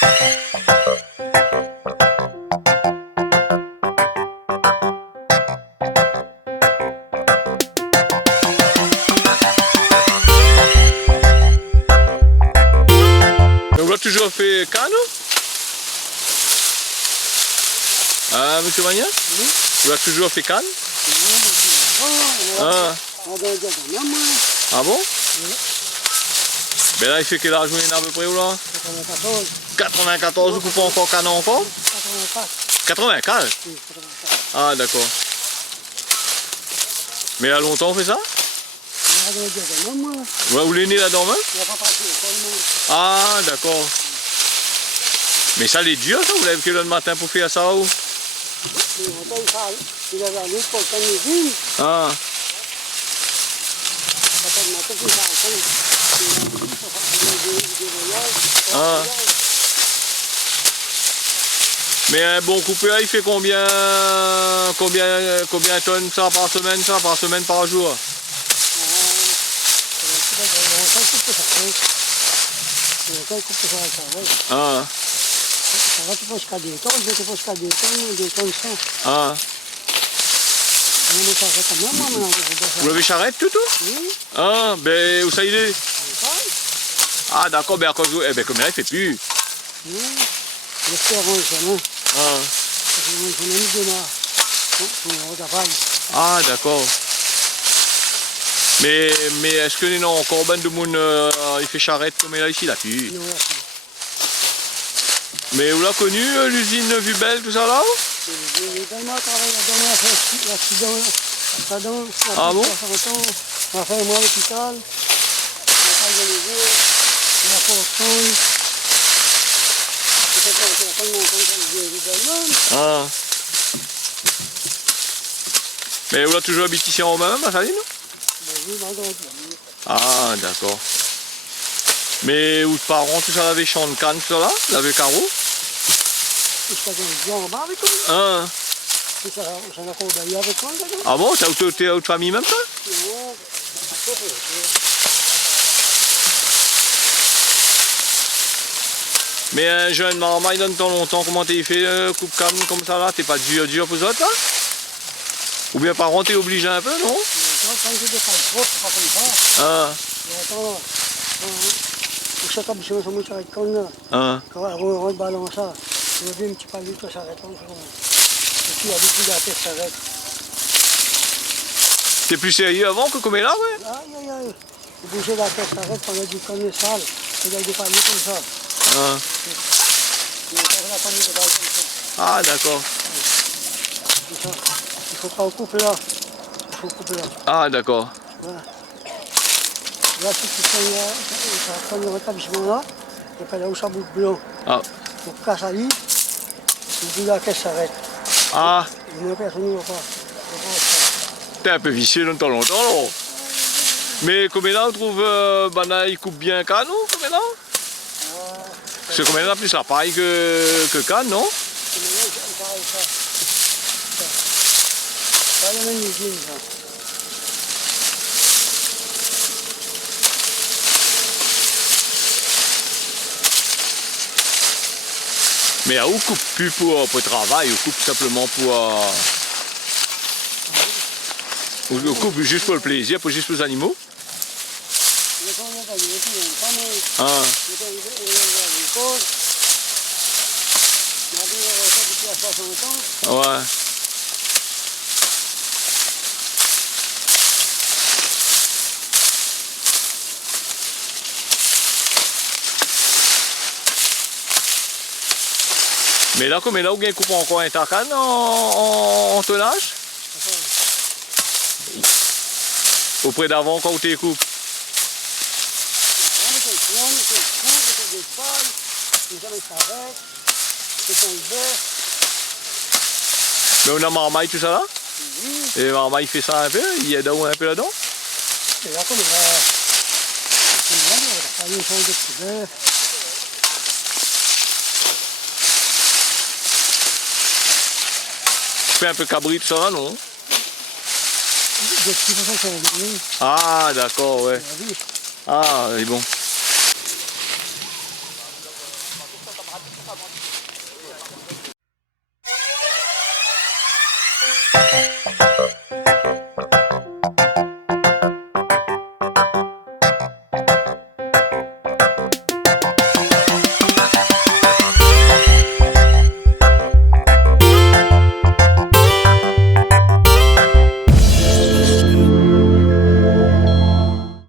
Donc là toujours fait canne? Ah, monsieur Magnin? Oui. Tu as toujours fait canne? Ah. Ah bon? Oui. Ben là il fait quel âge vous à peu près ou là? 94. 94, vous coupez encore canon encore? 84. 84? Oui, 84. Ah d'accord. Mais il y a longtemps on fait ça? Ouais, vous l'êtes né là-dedans même? Ah d'accord. Mais ça l'est dur ça, vous l'avez quelle heure le matin pour faire ça ou? Il avait allé pour le usine. Ah. Ah. Mais un bon coupeur il fait combien de tonnes ça par semaine, par jour? Ah. Ça va, tu peux jusqu'à 2 tonnes, tu peux jusqu'à 2 tonnes, 2 tonnes 100. Ah. Vous l'avez charrette tout? Oui. Ah, ben où ça il est? Ah d'accord, ben à cause de... Eh ben combien il fait plus? Oui. L'espérance, hein. Ah. Ah d'accord. Mais est-ce que les noms encore ben de monde il fait charrette comme il a ici là plus? Non, mais vous l'avez connu l'usine Vubel tout ça là? Ah bon? On a fait moi à l'hôpital, on a organisé, on a fait Ah. Mais vous l'avez toujours habité ici en même à Saline? Ah d'accord. Mais où de parents tout ça avait champ de canne tout ça là? L'avait carreau? Ah. Ah bon, t'as autre famille même ça? Mais un jeune maman il donne tant longtemps, comment t'es fait coupe canne comme ça là? T'es pas dur pour ça là? Ou bien parents t'es obligé un peu, non? Ah. Ah. T'es plus sérieux avant que comme là, ouais? Aïe, aïe, aïe. Vous bougez la tête, s'arrête quand il y a du canne sale. Il y a des paniers comme ça. Ah. Ah, d'accord. Il faut pas couper là. Il faut couper là. Ah, d'accord. Voilà. Là, si tu prends le rétablissement là, et puis là où ça bouge blanc. Ah. On casse à l'île, tu dis la caisse s'arrête. Ah. Il n'y a personne qui ne va pas. T'es un peu vicieux longtemps là. Mais comme là on trouve il coupe bien canne, non? Comme là? Parce que comme là plus la paille que canne, non? Ça, il y a une usine, ça. Mais on coupe plus pour le travail, on coupe simplement pour... on coupe juste pour le plaisir, juste pour les animaux. Ah. Ouais. Mais là, comme là, vous avez coupé encore un tarcan en tonnage? Auprès d'avant, quand vous t'es coupé? Mais on a marmaille tout ça là? Et marmaille fait ça un peu? Il aide un peu là-dedans? Et là, comme Tu fais un peu cabri tout ça là, non? Ah d'accord, ouais. Ah, c'est bon.